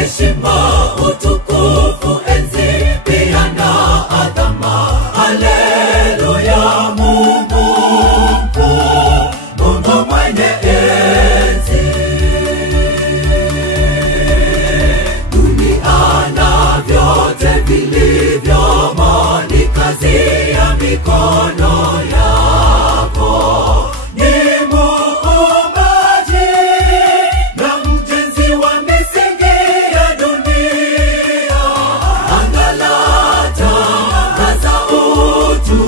heshima, utukufu, enzi, pia na adhama. Haleluya, Mungu mkuu, Mungu mwenye enzi. Dunia na vyote vilivyomo ni kazi ya mikono yako. Ni muumbaji na mjenzi wa misingi ya dunia. Anga latangaza utu